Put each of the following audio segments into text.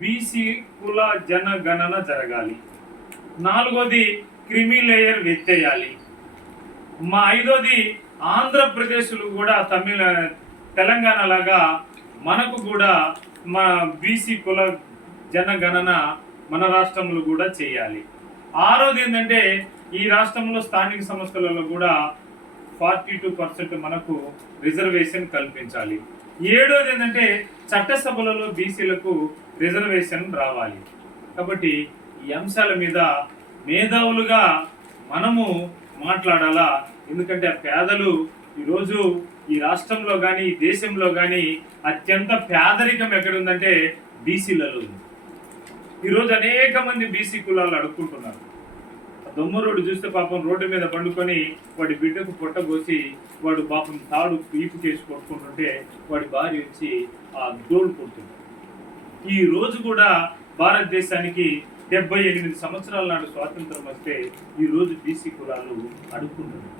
BC కుల జనగణన జరగాలి. 4వది క్రిమి లేయర్ ఎత్తేయాలి. మా 5వది ఆంధ్రప్రదేశ్లో కూడా తెలంగాణ లాగా మనకు కూడా మా బీసీ కుల జనగణన మన రాష్ట్రంలో కూడా చేయాలి. 6వది ఏంటంటే ఈ రాష్ట్రంలో స్థానిక సంస్థలలో కూడా 42% మనకు రిజర్వేషన్ కల్పించాలి. 7వది ఏంటంటే చట్టసభలలో బీసీలకు రిజర్వేషన్ రావాలి. కాబట్టి ఈ అంశాల మీద మేధావులుగా మనము మాట్లాడాలా. ఎందుకంటే పేదలు ఈరోజు ఈ రాష్ట్రంలో కానీ ఈ దేశంలో కానీ అత్యంత పేదరికం ఎక్కడుందంటే బీసీలలో ఉంది. ఈరోజు అనేక మంది బీసీ కులాలు అడుక్కుంటున్నారు. దొమ్మరోడు చూస్తే పాపం రోడ్డు మీద పండుకొని వాడి బిడ్డకు పొట్టగోసి వాడు పాపం తాడు పీపు చేసి కొట్టుకుంటుంటే వాడి భార్య వచ్చి ఆ డోలు కొడుతుంది. ఈ రోజు కూడా భారతదేశానికి 78 సంవత్సరాల నాడు స్వాతంత్రం వస్తే ఈ రోజు బీసీ కులాలు అడుక్కుంటున్నారు.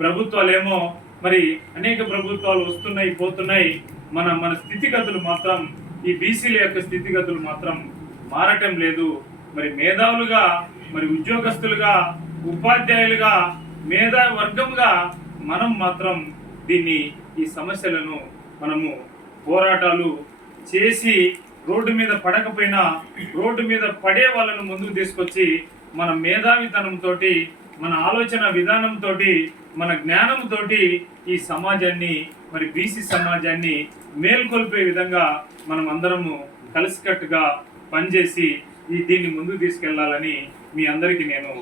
ప్రభుత్వాలేమో మరి అనేక ప్రభుత్వాలు వస్తున్నాయి పోతున్నాయి. మన స్థితిగతులు మాత్రం ఈ బీసీల యొక్క స్థితిగతులు మాత్రం మారటం లేదు. మరి మేధావులుగా మరి ఉద్యోగస్తులుగా ఉపాధ్యాయులుగా మేధా వర్గంగా మనం మాత్రం ఈ సమస్యలను మనము పోరాటాలు చేసి రోడ్డు మీద పడకపోయినా రోడ్డు మీద పడే వాళ్ళను ముందుకు తీసుకొచ్చి మన మేధావితనంతో మన ఆలోచన విధానంతో మన జ్ఞానంతో ఈ సమాజాన్ని మరి బీసీ సమాజాన్ని మేల్కొల్పే విధంగా మనం అందరము కలిసికట్టుగా పనిచేసి దీన్ని ముందుకు తీసుకెళ్లాలని మీ అందరికీ నేను